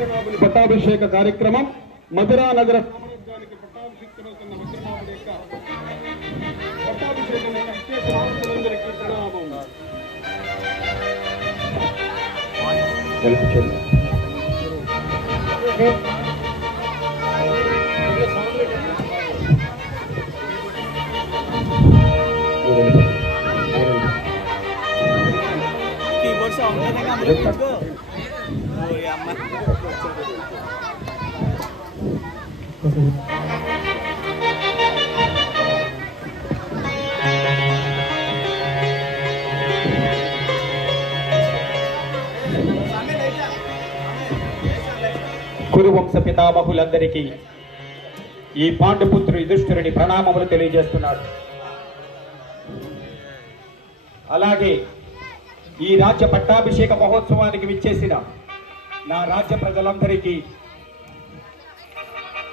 వజ్రబాబుని పట్టాభిషేక కార్యక్రమం మధురా నగర సామ్రాజ్యానికి పట్టాభిషిక్తుడవుతున్న వజ్రబాబుని యొక్క పట్టాభిషేకమైన విశేష ప్రణామం. కురువంశ పితామహులందరికీ ఈ పాండుపుత్రుడు యుధిష్ఠిరుని ప్రణామములు తెలియజేస్తున్నాడు. అలాగే ఈ రాజ్య పట్టాభిషేక మహోత్సవానికి విచ్చేసిన నా రాజ్య ప్రజలందరికీ,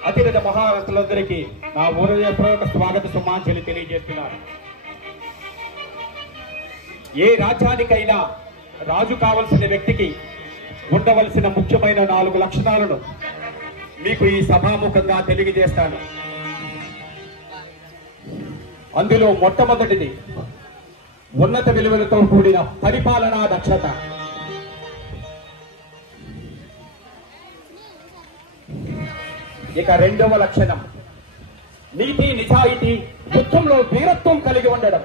అతిరథ మహారథులందరికీ నా హృదయపూర్వక స్వాగత సుమాంజలి తెలియజేస్తున్నాను. ఏ రాజ్యానికైనా రాజు కావలసిన వ్యక్తికి ఉండవలసిన ముఖ్యమైన 4 లక్షణాలను మీకు ఈ సభాముఖంగా తెలియజేస్తాను. అందులో మొట్టమొదటిది ఉన్నత విలువలతో కూడిన పరిపాలనా దక్షత. ఇక రెండవ లక్షణం నీతి నిజాయితీ, యుద్ధంలో వీరత్వం కలిగి ఉండడం.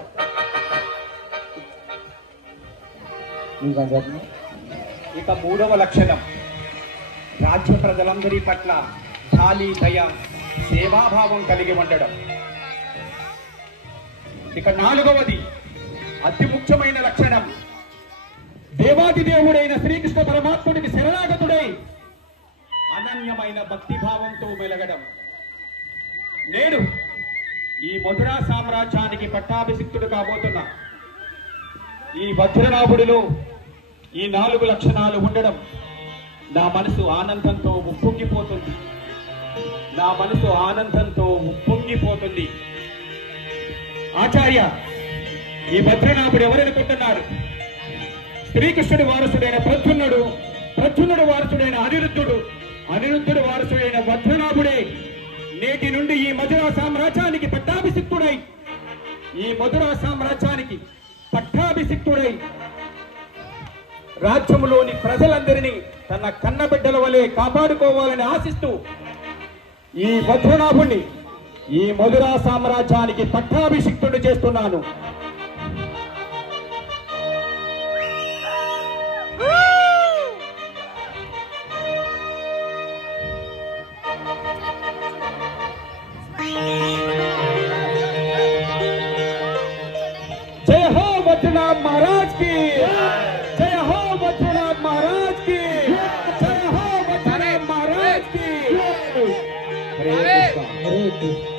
ఇక మూడవ లక్షణం రాజ్య ప్రజలందరి పట్ల జాలి, దయ, సేవాభావం కలిగి ఉండడం. ఇక నాలుగవది అతి ముఖ్యమైన లక్షణం దేవాది దేవుడైన శ్రీకృష్ణ పరమాత్ముడికి శరణాగతుడై అనన్యమైన భక్తిభావంతో మెలగడం. నేను ఈ మధురా సామ్రాజ్యానికి పట్టాభిషిక్తుడు కాబోతున్నా ఈ వజ్రనాభుడిలో ఈ 4 లక్షణాలు ఉండడం నా మనసు ఆనందంతో ఉప్పొంగిపోతుంది. నా మనసు ఆనందంతో ఉప్పొంగిపోతుంది. ఆచార్య, ఈ భద్రనాభుడు ఎవరనుకుంటున్నారు? శ్రీకృష్ణుడి వారసుడైన ప్రద్యుమ్నుడు, ప్రద్యుమ్నుడు వారసుడైన అనిరుద్ధుడు, అనిరుద్ధుడు వారసుడైన భద్రనాభుడే నేటి నుండి ఈ మధురా సామ్రాజ్యానికి పట్టాభిషిక్తుడై, ఈ మధురా సామ్రాజ్యానికి పట్టాభిషిక్తుడై రాజ్యంలోని ప్రజలందరినీ తన కన్నబిడ్డల వలె కాపాడుకోవాలని ఆశిస్తూ ఈ భద్రనాభుణ్ణి ఈ మధురా సామ్రాజ్యానికి పట్టాభిషిక్తుడు చేస్తున్నాను. జయ హో వజ్రనాభ్ మహారాజ్ కి, జయ హో వజ్రనాభ్ మహారాజ్ కి, జయ హో వజ్రనాభ్ మహారాజ్ కి. హరే కృష్ణ, హరే కృష్ణ.